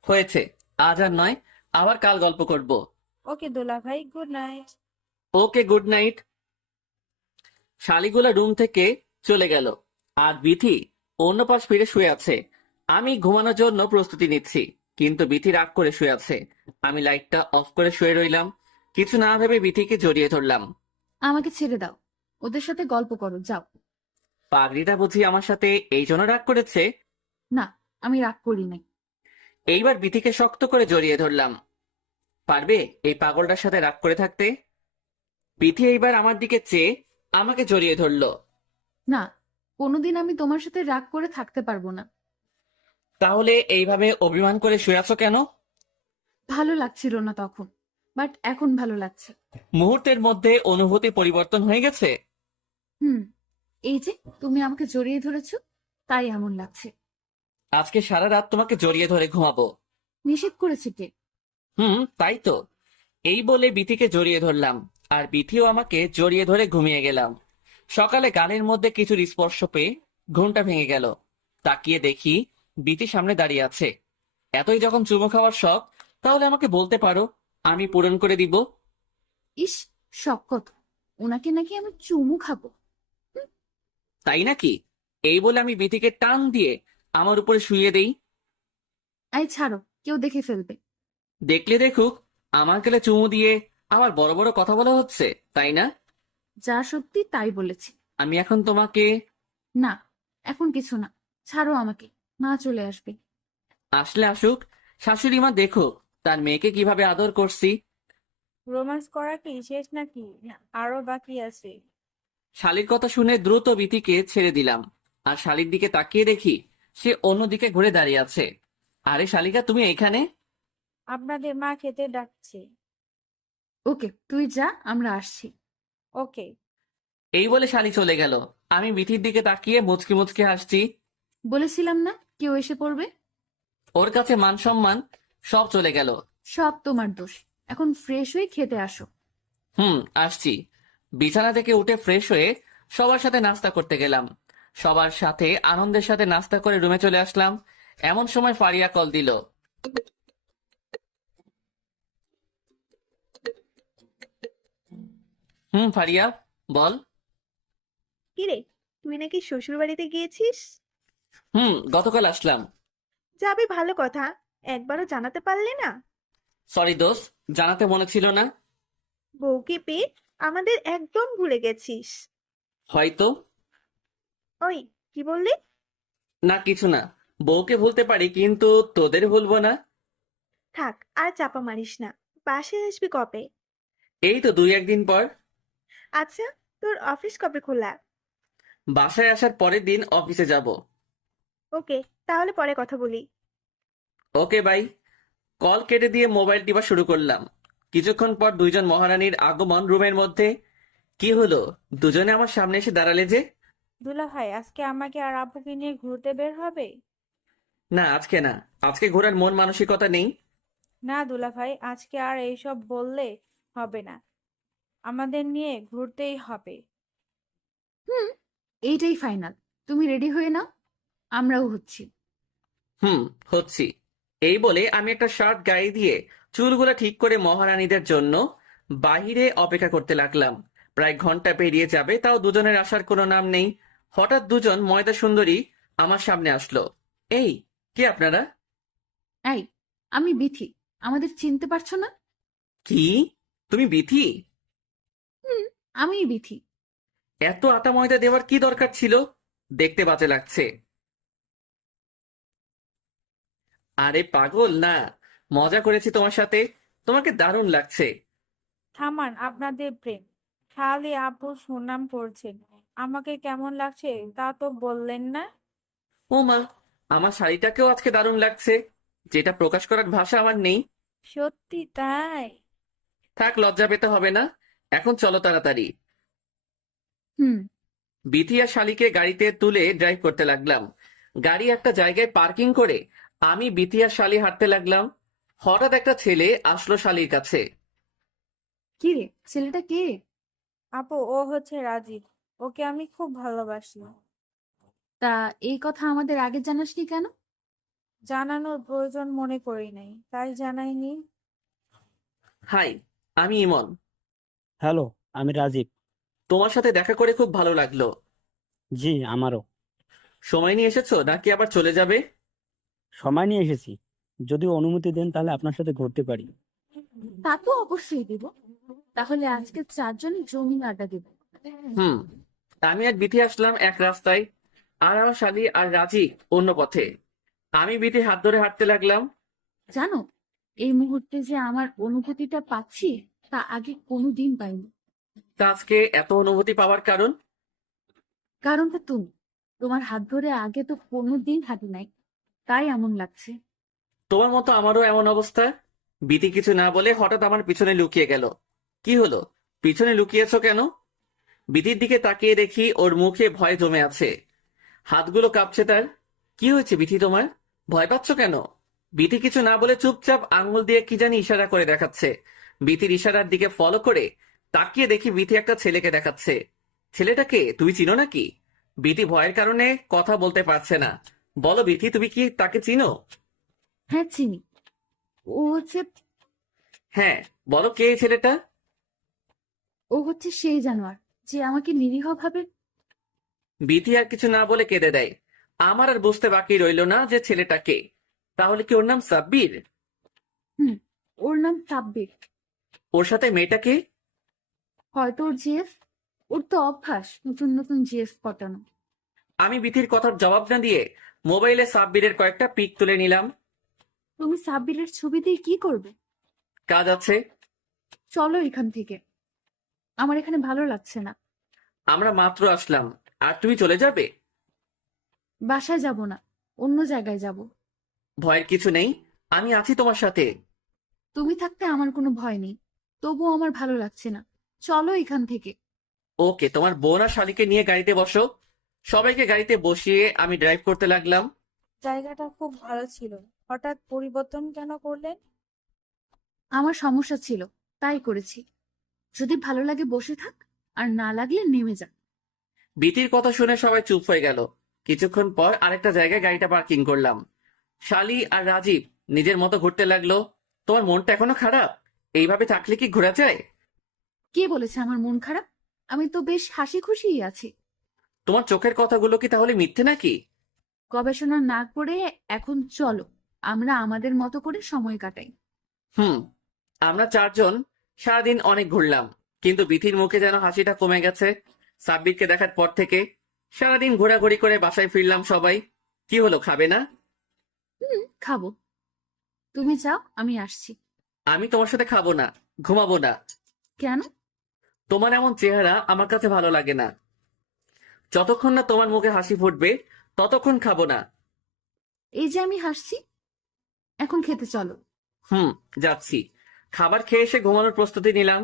হয়েছে, আজ আর নয়, আবার কাল গল্প করব। ওকে দুলা ভাই, গুড নাইট। ওকে, গুড নাইট। শালিগুলা রুম থেকে চলে গেল আর বিথি অন্য পাশ ফিরে শুয়ে আছে। আমি ঘুমানোর জন্য প্রস্তুতি নিচ্ছি, কিন্তু বিথি রাগ করে শুয়ে আছে। আমি লাইটটা অফ করে শুয়ে রইলাম। কিছু না ভেবে বিথিকে জড়িয়ে ধরলাম। আমাকে ছেড়ে দাও, ওদের সাথে গল্প করো, যাও। পাগড়িটা বুঝি আমার সাথে এই জন্য রাগ করেছে? না, আমি রাগ করি নাই। এইবার বিথিকে শক্ত করে জড়িয়ে ধরলাম। পারবে এই পাগলটার সাথে রাগ করে থাকতে? বিথি এইবার আমার দিকে চেয়ে আমাকে জড়িয়ে ধরলো। না, কোনোদিন আমি তোমার সাথে রাগ করে থাকতে পারবো না। তাহলে এইভাবে অভিমান করে শুয়ে আছো কেন? ভালো লাগছিল না তখন, বাট এখন ভালো লাগছে। মুহূর্তের মধ্যে অনুভূতি পরিবর্তন হয়ে গেছে। হুম, এই যে তুমি আমাকে জড়িয়ে ধরেছো, তাই এমন লাগছে। আজকে সারা রাত তোমাকে জড়িয়ে ধরে ঘুমাবো। নিষেধ করেছে কে? তাই তো। এই বলে বিথিকে জড়িয়ে ধরলাম, আর বিথিও আমাকে জড়িয়ে ধরে ঘুমিয়ে গেলাম। সকালে গালের মধ্যে কিছুর স্পর্শ পেয়ে ঘুমটা ভেঙে গেল। তাকিয়ে দেখি বিথি সামনে দাঁড়িয়ে আছে। এতই যখন চুমো খাওয়ার শখ, তাহলে আমাকে বলতে পারো, আমি পূরণ করে দিব। ইস, শখ কত, ওনাকে নাকি আমি চুমু খাবো। তাই নাকি? এই বলে আমি বিথিকে টান দিয়ে আমার উপরে শুইয়ে দেই। এই ছাড়ো, কেউ দেখে ফেলবে। দেখলে দেখুক, আমার গেলে চুমু দিয়ে আবার বড় বড় কথা বলা হচ্ছে, তাই না? যা সত্যি তাই বলেছি। আমি এখন তোমাকে... না, এখন কিছু না, ছাড়ো আমাকে, মা চলে আসবে। আসলে আসুক, শাশুড়ি মা দেখুক তার মেয়েকে কিভাবে আদর করছি। রোমান্স করা কি শেষ নাকি, আরো বাকি আছে? শালির কথা শুনে দ্রুত বিথিকে ছেড়ে দিলাম, আর শালির দিকে তাকিয়ে দেখি সে অন্যদিকে ঘুরে দাঁড়িয়ে আছে। আরে শালিকা, তুমি এখানে? আপনাদের মা খেতে ডাকছে। ওকে, তুই যা, আমরা আসছি। ওকে। এই বলে শালি চলে গেল। আমি বিথির দিকে তাকিয়ে মুচকি মুচকি হাসছি। বলেছিলাম না কেউ এসে পড়বে। ওর কাছে মান সম্মান সব চলে গেল। সব তোমার দোষ, এখন ফ্রেশ হয়ে খেতে আসো। আসছি। বিছানা থেকে উঠে ফ্রেশ হয়ে সবার সাথে নাস্তা করতে গেলাম। সবার সাথে আনন্দের সাথে নাস্তা করে রুমে চলে আসলাম। এমন সময় ফারিয়া কল দিল। ফারিয়া, বল। কিরে, তুই নাকি শ্বশুর বাড়িতে গিয়েছিস? গতকাল আসলাম। যাবে, ভালো কথা। একবারও জানাতে পারলে না? সরি দোস্ত, জানাতে মনে ছিল না। বউকে পেয়ে আমাদের একদম ভুলে গেছিস। হয়তো। ওই, কি বললি? না, কিছু না। বউকে ভুলতে পারি, কিন্তু তোদের ভুলবো না। থাক, আর চাপা মারিস না। বাসায় আসবি কবে? এই তো 2-1 দিন পর। আচ্ছা, তোর অফিস কবে খোলা? বাসায় আসার পরের দিন অফিসে যাব। ওকে, তাহলে পরে কথা বলি। Okay bye. কল কেটে দিয়ে মোবাইল টিপা শুরু করলাম। কিছুক্ষণ পর দুইজন মহারানীর আগমন রুমের মধ্যে। কি হলো, দুজনে আমার সামনে এসে দাঁড়ালে যে? দুলাভাই, আজকে আমাকে আর আব্বুকে নিয়ে ঘুরতে বের হবে? না, আজকে না। আজকে ঘোরার মন মানসিকতা নেই। না দুলাভাই, আজকে আর এইসব বললে হবে না। আমাদের নিয়ে ঘুরতেই হবে। এইটাই ফাইনাল। তুমি রেডি হয়ে নাও, আমরাও হচ্ছি। হচ্ছি। এই বলে আমি একটা শার্ট গায়ে দিয়ে চুলগুলো ঠিক করে মহারানীদের জন্য বাহিরে অপেক্ষা করতে লাগলাম। প্রায় ঘন্টা পেরিয়ে যাবে, তাও দুজনের আসার কোনো নাম নেই। হঠাৎ দুজন ময়দা সুন্দরী আমার সামনে আসলো। এই, কে আপনারা? এই, আমি বিথি। আমাদের চিনতে পারছো না? কি, তুমি বিথি? আমিই বিথি। এত আটা ময়দা দেওয়ার কি দরকার ছিল? দেখতে বাজে লাগছে। আরে পাগল না, মজা করেছি তোমার সাথে। তোমাকে দারুণ লাগছে। থামান আপনাদের প্রেম। খালি আব্বু সুনাম করছেন, আমাকে কেমন লাগছে তা তো বললেন না। ও মা, আমার শাড়িটাকেও আজকে দারুণ লাগছে, যেটা প্রকাশ করার ভাষা আমার নেই। সত্যি তাই? থাক, লজ্জা পেতে হবে না। এখন চলো তাড়াতাড়ি। হুম। বিথি আর শালিকে গাড়িতে তুলে ড্রাইভ করতে লাগলাম। গাড়ি একটা জায়গায় পার্কিং করে আমি, বিথি আর শালি হাঁটতে লাগলাম। হঠাৎ একটা ছেলে আসলো শালির কাছে। কি রে, ছেলেটা কে? আপু, ও হচ্ছে রাজীব। ওকে আমি খুব ভালোবাসি। তা এই কথা আমাদের আগে জানাসনি কেন? জানানোর প্রয়োজন মনে করি নাই, তাই জানাইনি। হাই, আমি ইমন। হ্যালো, আমি রাজীব। তোমার সাথে দেখা করে খুব ভালো লাগলো। জি, আমারও। সময় নিয়ে এসেছো নাকি আবার চলে যাবে? সময় নিয়ে এসেছি। যদি অনুমতি দেন তাহলে আপনার সাথে ঘুরতে পারি। তা তো অবশ্যই দিব। তাহলে আজকে 4 জন জমিন আড্ডা দেব। হুম আমি আর বিথি আসলাম এক রাস্তায়, আর আমার শালি আর রাজি অন্য পথে। আমি বিথি হাত ধরে হাঁটতে লাগলাম। জানো, এই মুহূর্তে যে আমার অনুভূতিটা পাচ্ছি তা আগে কোনোদিন পাইনি। তা আজকে এত অনুভূতি পাওয়ার কারণ? কারণটা তুমি। তোমার হাত ধরে আগে তো কোনোদিন হাঁটি নাই, তাই এমন লাগছে। তোমার মতো আমারও এমন অবস্থা। বিথি কিছু না বলে হঠাৎ আমার পিছনে লুকিয়ে গেল। কি হলো, পিছনে লুকিয়েছো কেন? বিথির দিকে তাকিয়ে দেখি ওর মুখে ভয় জমে আছে, হাতগুলো কাঁপছে তার। কি হয়েছে বিথি, তোমার ভয় পাচ্ছ কেন? বিথি কিছু না বলে চুপচাপ আঙ্গুল দিয়ে কি জানি ইশারা করে দেখাচ্ছে। বিথির ইশারার দিকে ফলো করে তাকিয়ে দেখি বিথি একটা ছেলেকে দেখাচ্ছে। ছেলেটাকে তুমি চিনো নাকি? বিথি ভয়ের কারণে কথা বলতে পারছে না। বলো বিথি, তুমি কি তাকে চিনো? হ্যাঁ, চিনি। ও হচ্ছে হ্যাঁ, বলো কে এই ছেলেটা? ও হচ্ছে সেই জানোয়ার যে আমাকে নিরীহভাবে। বিথি আর কিছু না বলে কেঁদে দেয়। আমার আর বুঝতে বাকি রইলো না যে ছেলেটা কে। তাহলে কি ওর নাম সাব্বির? হুম, ওর নাম সাব্বির। ওর সাথে মেয়েটাকে? হয়তো ওর জিএফ। ওর তো অভ্যাস নতুন নতুন জিএফ পটানো। আমি বিথির কথার জবাব না দিয়ে মোবাইলে সাব্বিরের কয়েকটা পিক তুলে নিলাম। তুমি সাব্বিরের ছবি দিয়ে কি করবে? কাজ আছে। চলো এখান থেকে, আমার এখানে ভালো লাগছে না। আমরা মাত্র আসলাম আর তুমি চলে যাবে? বাসায় যাব না, অন্য জায়গায় যাব। ভয়ের কিছু নেই, আমি আছি তোমার সাথে। তুমি থাকতে আমার কোনো ভয় নেই, তবুও আমার ভালো লাগছে না। চলো এখান থেকে। ওকে, তোমার বোন আর শালিকে নিয়ে গাড়িতে বসো। সবাইকে গাড়িতে বসিয়ে আমি ড্রাইভ করতে লাগলাম। জায়গাটা খুব ভালো ছিল, হঠাৎ পরিবর্তন কেন করলেন? আমার সমস্যা ছিল, তাই করেছি। যদি ভালো লাগে বসে থাক, আর না লাগলে নেমে যা। বিতির কথা শুনে সবাই চুপ হয়ে গেল। কিছুক্ষণ পর আরেকটা জায়গায় গাড়িটা পার্কিং করলাম। শালি আর রাজীব নিজের মতো ঘুরতে লাগলো। তোমার মনটা এখনো খারাপ? এইভাবে থাকলে কি ঘোরা যায়? কে বলেছে আমার মন খারাপ? আমি তো বেশ হাসি খুশিই আছি। তোমার চোখের কথাগুলো কি তাহলে মিথ্যে নাকি? গবেষণা না করে এখন চলো, আমরা আমাদের মতো করে সময় কাটাই। হুম। আমরা চারজন সারাদিন অনেক ঘুরলাম, কিন্তু বিথির মুখে যেন হাসিটা কমে গেছে সাব্বিরকে দেখার পর থেকে। সারাদিন ঘোরাঘুরি করে বাসায় ফিরলাম সবাই। কি হলো, খাবে না? খাবো, তুমি যাও, আমি আসছি। আমি তোমার সাথে খাবো না, ঘুমাবো না। কেন? তোমার এমন চেহারা আমার কাছে ভালো লাগে না। যতক্ষণ না তোমার মুখে হাসি ফুটবে ততক্ষণ খাবো না। এই যে আমি হাসছি, এখন খেতে চলো। হুম, যাচ্ছি। খাবার খেয়ে এসে ঘুমানোর প্রস্তুতি নিলাম।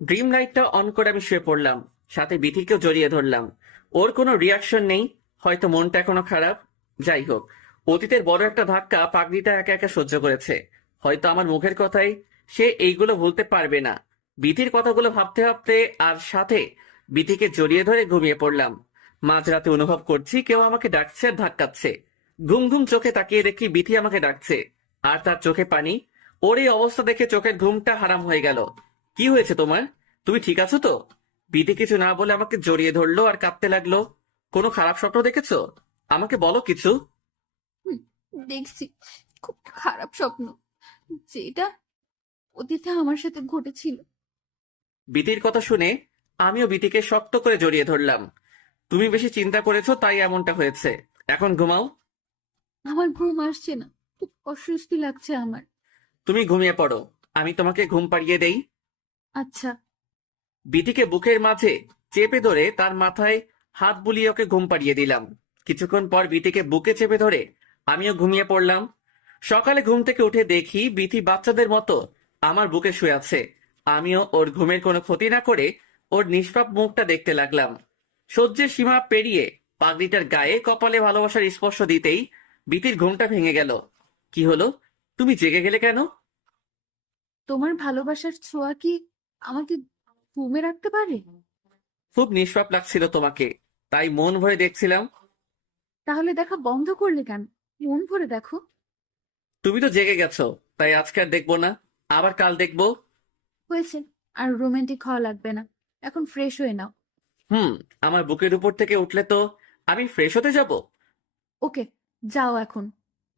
ড্রিম লাইটটা অন করে আমি শুয়ে পড়লাম। সাথে বিথিকেও জড়িয়ে ধরলাম। ওর কোনো রিয়াকশন নেই, হয়তো মনটা এখনো খারাপ। যাই হোক, অতীতের বড় একটা ধাক্কা পাগড়িটা একা একা সহ্য করেছে। হয়তো আমার মুখের কথাই সে এইগুলো ভুলতে পারবে না। বিথির কথাগুলো ভাবতে ভাবতে আর সাথে বিথিকে জড়িয়ে ধরে ঘুমিয়ে পড়লাম। মাঝরাতে অনুভব করছি কেউ আমাকে ডাকছে আর ধাক্কাচ্ছে। ঘুম ঘুম চোখে তাকিয়ে দেখি বিথি আমাকে ডাকছে, আর তার চোখে পানি। ওর এই অবস্থা দেখে চোখের ঘুমটা হারাম হয়ে গেল। কি হয়েছে তোমার? তুমি ঠিক আছো তো? বিধি কিছু না বলে আমাকে জড়িয়ে ধরলো আর কাঁদতে লাগলো। কোনো খারাপ স্বপ্ন দেখেছো? আমাকে বলো কিছু। দেখছি খুব খারাপ স্বপ্ন, যেটা অতীতে আমার সাথে ঘটেছিল। বিধির কথা শুনে আমিও বিধিকে শক্ত করে জড়িয়ে ধরলাম। তুমি বেশি চিন্তা করেছো তাই এমনটা হয়েছে। এখন ঘুমাও। আমার ঘুম আসছে না, খুব অস্বস্তি লাগছে আমার। তুমি ঘুমিয়ে পড়ো, আমি তোমাকে ঘুম পাড়িয়ে দেই। আচ্ছা। বিধিকে বুকের মাঝে চেপে ধরে তার মাথায় হাত বুলিয়ে ওকে ঘুম পাড়িয়ে দিলাম। কিছুক্ষণ পর বিধিকে বুকে চেপে ধরে আমিও ঘুমিয়ে পড়লাম। সকালে ঘুম থেকে উঠে দেখি বিথি বাচ্চাদের মতো আমার বুকে শুয়ে আছে। আমিও ওর ঘুমের কোনো ক্ষতি না করে ওর নিষ্পাপ মুখটা দেখতে লাগলাম। সহ্যের সীমা পেরিয়ে পাগড়িটার গায়ে কপালে ভালোবাসার স্পর্শ দিতেই বিথির ঘুমটা ভেঙে গেল। কি হলো, তুমি জেগে গেলে কেন? তোমার ভালোবাসার ছোঁয়া কি আমাকে ঘুমে রাখতে পারে? খুব নিষ্পাপ লাগছিল তোমাকে, তাই মন ভরে দেখছিলাম। তাহলে দেখা বন্ধ করলে কেন? মন ভরে দেখো। তুমি তো জেগে গেছো, তাই আজকে আর দেখবো না, আবার কাল দেখবো। হয়েছে, আর রোমান্টিক হওয়া লাগবে না, এখন ফ্রেশ হয়ে নাও। হুম, আমার বুকের উপর থেকে উঠলে তো আমি ফ্রেশ হতে যাব। ওকে, যাও এখন।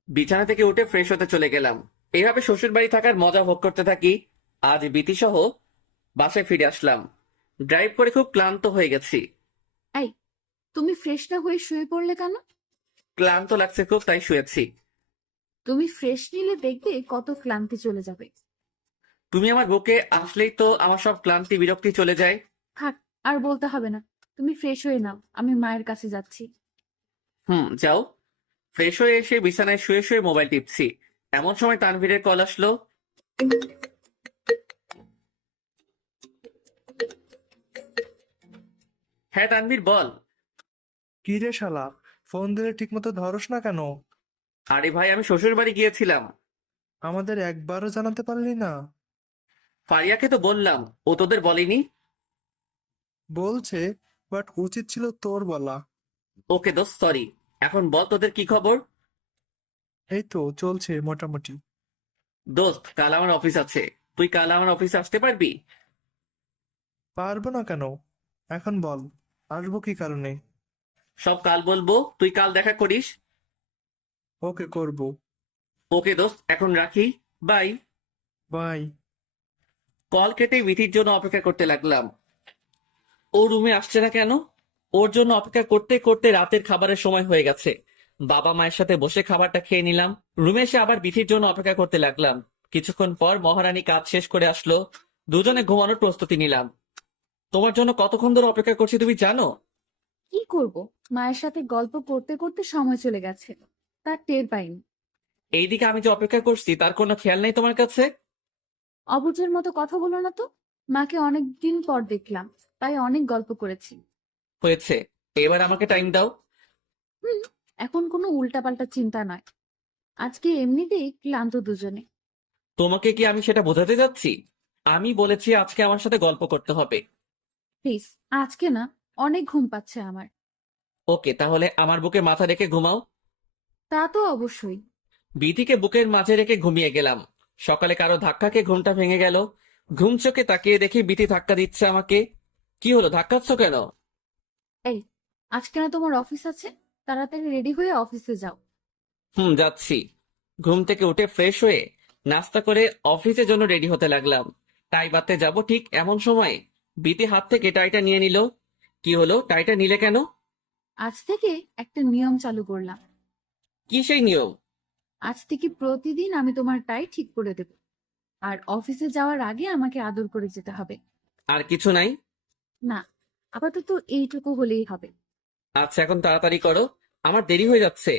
বিছানা থেকে উঠে ফ্রেশ হতে চলে গেলাম। এইভাবে শ্বশুর বাড়ি থাকার মজা ভোগ করতে থাকি। আজ বিতি সহ বাসায় ফিরে আসলাম। ড্রাইভ করে খুব ক্লান্ত হয়ে গেছি। এই, তুমি ফ্রেশ না হয়ে শুয়ে পড়লে কেন? ক্লান্ত লাগছে খুব, তাই শুয়েছি। তুমি ফ্রেশ নিলে দেখবে কত ক্লান্তি চলে যাবে। তুমি আমার বুকে আসলেই তো আমার সব ক্লান্তি বিরক্তি চলে যায়। থাক, আর বলতে হবে না, তুমি ফ্রেশ হয়ে নাও, আমি মায়ের কাছে যাচ্ছি। হুম, যাও। ফ্রেশ হয়ে এসে বিছানায় শুয়ে শুয়ে মোবাইল টিপছি। এমন সময় তানভীরের কল আসলো। হ্যাঁ তানভীর, বল। কি রে শালা, ফোন দিলে ঠিক মতো ধরস না কেন? আরে ভাই, আমি শ্বশুর বাড়ি গিয়েছিলাম। আমাদের একবারও জানাতে পারলি না? ফারিয়াকে তো বললাম, ও তোদের বলেনি। বলছে, বাট উচিত ছিল তোর বলা। ওকে দোস্ত, সরি। এখন বল তোদের কি খবর? এই তো চলছে মোটামুটি। দোস্ত, কাল আমার অফিস আছে, তুই কাল আমার অফিসে আসতে পারবি? পারবো না কেন? এখন বল, আসবো কি কারণে? সব কাল বলবো, তুই কাল দেখা করিস। ওকে, করবো। ওকে দোস্ত, এখন রাখি। বাই। বাই। কল কেটে বিথির জন্য অপেক্ষা করতে লাগলাম। ও রুমে আসছে না কেন? ওর জন্য অপেক্ষা করতে করতে রাতের খাবারের সময় হয়ে গেছে। বাবা মায়ের সাথে বসে খাবারটা খেয়ে নিলাম। রুমে এসে আবার বিথির জন্য অপেক্ষা করতে লাগলাম। কিছুক্ষণ পর মহারানী কাজ শেষ করে আসলো। দুজনে ঘুমানোর প্রস্তুতি নিলাম। তোমার জন্য কতক্ষণ ধরে অপেক্ষা করছি তুমি জানো? কি করব, মায়ের সাথে গল্প করতে করতে সময় চলে গেছে, তার টের পাইনি। এইদিকে আমি যে অপেক্ষা করছি তার কোনো খেয়াল নেই তোমার কাছে? অবুঝের মতো কথা বলো না তো। মাকে অনেক দিন পর দেখলাম, তাই অনেক গল্প করেছি। হয়েছে, এবার আমাকে টাইম দাও। হুম, এখন কোনো উল্টাপাল্টা চিন্তা নয়। আজকে এমনিতেই ক্লান্ত দুজনে। তোমাকে কি আমি সেটা বোঝাতে যাচ্ছি? আমি বলেছি আজকে আমার সাথে গল্প করতে হবে। প্লিজ, আজকে না, অনেক ঘুম পাচ্ছে আমার। ওকে, তাহলে আমার বুকে মাথা রেখে ঘুমাও। তা তো অবশ্যই। বিথিকে বুকের মাঝে রেখে ঘুমিয়ে গেলাম। সকালে কারো ধাক্কাকে ঘুমটা ভেঙে গেল। ঘুম চোখে তাকিয়ে দেখি বিথি ধাক্কা দিচ্ছে আমাকে। কি হলো, ধাক্কাচ্ছ কেন? এই, আজকে না তোমার অফিস আছে? তাড়াতাড়ি রেডি হয়ে অফিসে যাও। যাচ্ছি। ঘুম থেকে উঠে ফ্রেশ হয়ে নাস্তা করে অফিসের জন্য রেডি হতে লাগলাম। টাই বাঁধতে যাব ঠিক এমন সময় বিথি হাত থেকে টাইটা নিয়ে নিল। কি হলো, টাইটা নিলে কেন? আজ থেকে একটা নিয়ম চালু করলাম। কি সেই নিয়ম? আজ থেকে প্রতিদিন আমি তোমার টাই ঠিক করে দেব। আর অফিসে যাওয়ার আগে আমাকে আদর করে যেতে হবে। আর কিছু নাই? না, আপাতত এইটুকু হলেই হবে। আচ্ছা, এখন তাড়াতাড়ি করো, আমার দেরি হয়ে যাচ্ছে।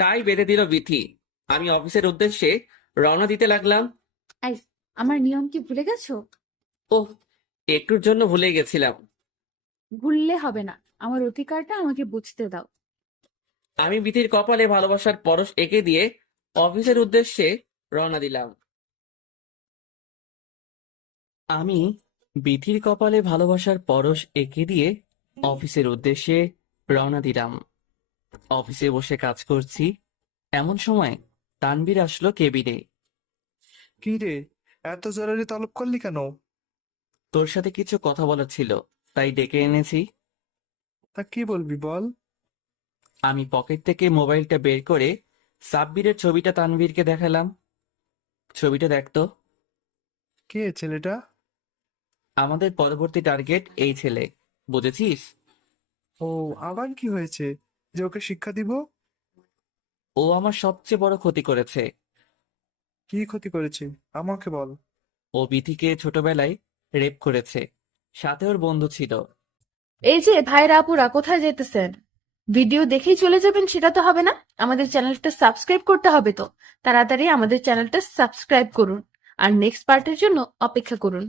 টাই বেঁধে দিল বিথি। আমি অফিসের উদ্দেশ্যে রওনা দিতে লাগলাম। এই, আমার নিয়ম কি ভুলে গেছো? ওহ, একটুর জন্য ভুলে গেছিলাম। ভুললে হবে না, আমার অধিকারটা আমাকে বুঝতে দাও। আমি বিথির কপালে ভালোবাসার পরশ এঁকে দিয়ে অফিসের উদ্দেশ্যে রওনা দিলাম। আমি বিথির কপালে ভালোবাসার পরশ এঁকে দিয়ে অফিসের উদ্দেশ্যে রওনা দিলাম। অফিসে বসে কাজ করছি, এমন সময় তানভীর আসলো কেবিনে। কি রে, এত জরুরি তলব করলি কেন? তোর সাথে কিছু কথা বলার ছিল, তাই ডেকে এনেছি। তা কি বলবি বল। আমি পকেট থেকে মোবাইলটা বের করে সাব্বিরের ছবিটা তানভীরকে দেখালাম। ছবিটা দেখতো। কে ছেলেটা? আমাদের পরবর্তী টার্গেট এই ছেলে, বুঝেছিস? ও, আবার কি হয়েছে যে ওকে শিক্ষা দিব? ও আমার সবচেয়ে বড় ক্ষতি করেছে। কি ক্ষতি করেছে আমাকে বল। ও বিথিকে ছোটবেলায় রেপ করেছে, সাথে ওর বন্ধু ছিল। এই যে ভাইরা আপুরা, কোথায় যেতেছেন? ভিডিও দেখেই চলে যাবেন সেটা তো হবে না, আমাদের চ্যানেলটা সাবস্ক্রাইব করতে হবে তো। তাড়াতাড়ি আমাদের চ্যানেলটা সাবস্ক্রাইব করুন আর নেক্সট পার্টের জন্য অপেক্ষা করুন।